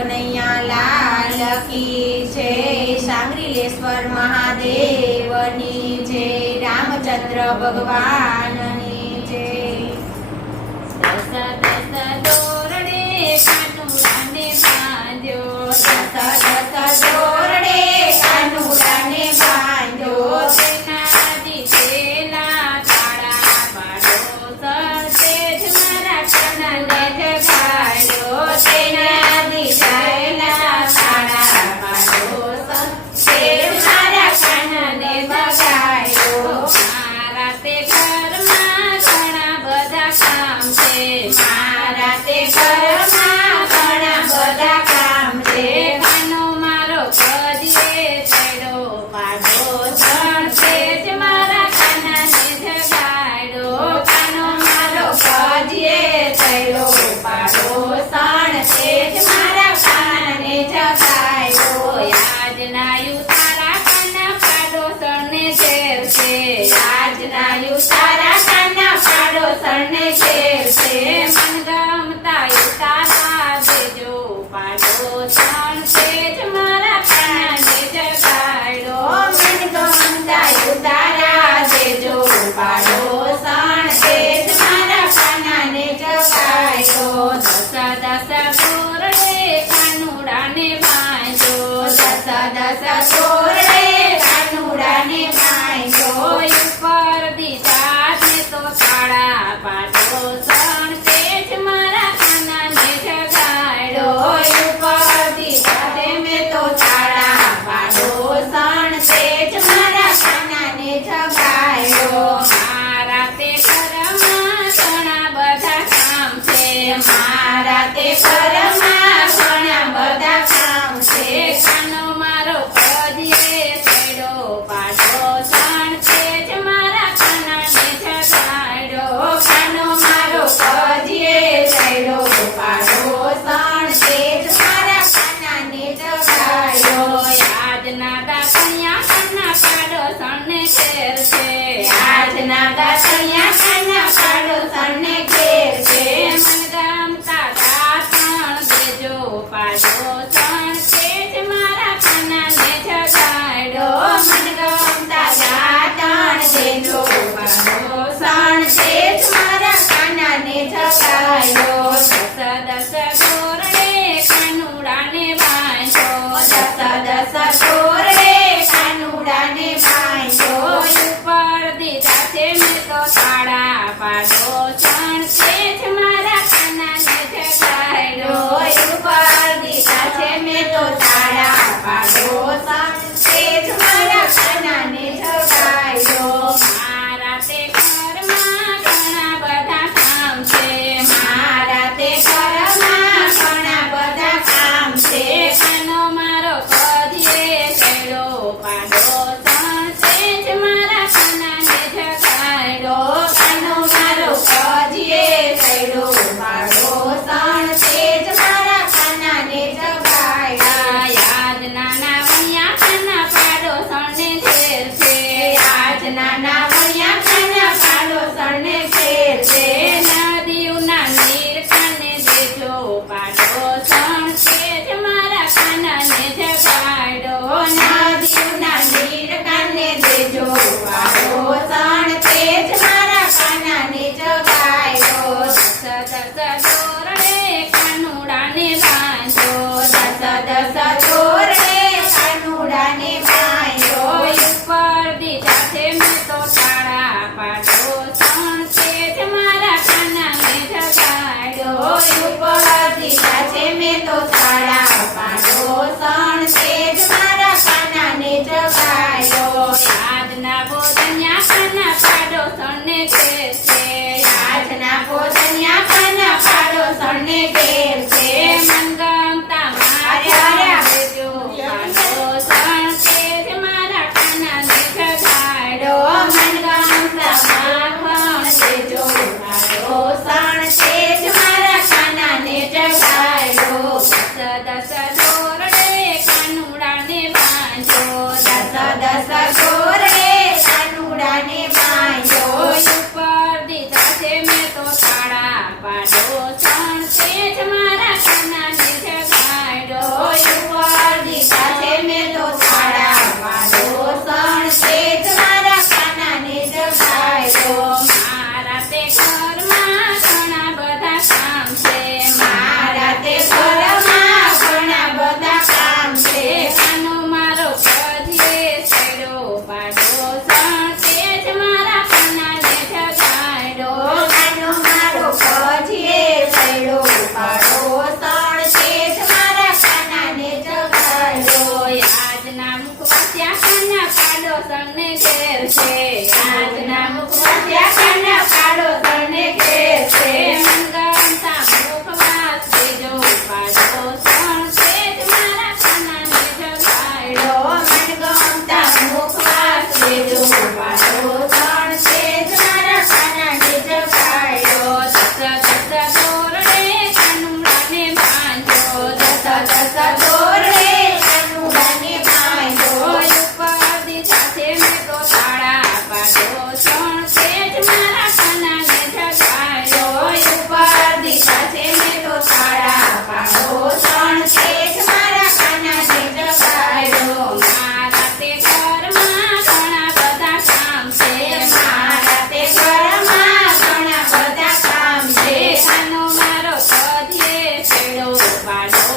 કનૈયા લાલ કી જય, સાંગરીલેશ્વર મહાદેવની જય, રામચંદ્ર ભગવાનની જય। દસ દસ દોરડે કાનુડાને બાંધ્યો, દસ દસ દોરડે કાનુડાને બાંધ્યો, તેના દીધેલા તાળા પાડો, સતેજ મારા કાનાને જગાડ્યો, તેના દીધેલા તાળા પાડો, સતેજ મારા કાનાને બગાડ્યો। મારા તે ઘરમાં ઘણા બધા કામ છે, મારા તે ઘરમાં ઘણા બધા કામ છે, કાનો મારો કદીએ ચડ્યો પાડો, સતેજ મારા કાનાને જગાડ્યો, કાનો મારો કદીએ ચડ્યો પાડો, સતેજ મારા કાનાને જગાડ્યો। આજના યુતારા કાના પાડો સણને ઘેર છે, આજના યુતારા કાના પાડો સણને ઘેર છે, મન ગમતા યુતારા દેજો પાડો, સણસેજ મારા કાનાને જગાડ્યો, મન ગમતા યુતારા દેજો પાડો, સણસેજ મારા કાનાને જગાડ્યો। દસ દસ દોરડે કાનુડાને બાંધ્યો, દસ દસ દોરડે કાનુડાને બાંધ્યો, ઉપર દીધા ને તો તાળા પાડો, સણસેજ મારા કાનાને જગાડ્યો, ઉપર દીધા મેં તો તાળા પાડો, સણસેજ મારા કાનાને જગાડ્યો। મારા તે ઘરમાં ઘણા બધા કામ છે, મારા તે ઘરમાં ઘણા બધા કામ છે, કાનો મારો કદીએ ચડ્યો પાડો, સણસેજ મારા કાનાને જગાડ્યો, કાનો મારો કદીએ ચડ્યો પાડો, સણસેજ મારા કાનાને જગાડ્યો। આજના દાતણિયા કાના પાડો સણને ઘેર છે, આજના દાતણિયા કાના પાડો સણને ઘેર છે, મન ગમતા દાતણ દેજો પાડો, સણસેજ મારા કાનાને જગાડ્યો, મન ગમતા દાતણ દેજો પાડો, સણસેજ મારા કાનાને જગાડ્યો। દસ દસ દોરડે કાનુડાને બાંધ્યો, દસ દસ દોરડે કાનુડાને બાંધ્યો, ઉપર દીધા છે મેં તો તાળા પાડો, સણસેજ મારા કાનાને જગાડ્યો, ઉપર દીધા છે તને ઘેર છે આજના મુખવાસ્યા કાના પાડો તને ઘેર છે મનગમતા મુખવાસ બીજો પાડો સણ તે જ મારા કાનાને જગાડ્યો મનગમતા મુખવાસ લેજો પાડો તણ છે જ મારા કાનાને જગાડ્યો દસ દોરડે કાનુડાને બાંધ્યો દસ દોરડે કાનુડાને બાંધ્યો ઉપર દીધા છે મેં તો તાળા પાડો સણ તે જ મારા કાનાને જગાડ્યો ઉપર દીધા છે મેં તો તાળા પાડો તણ છે જ મારા કાનાને જગાડ્યો મારા તે ઘરમાં ઘણા બધા કામ છે મારા તે ઘરમાં ઘણા બધા કામ છે કાનો મારો કધીએ છેડો પાડો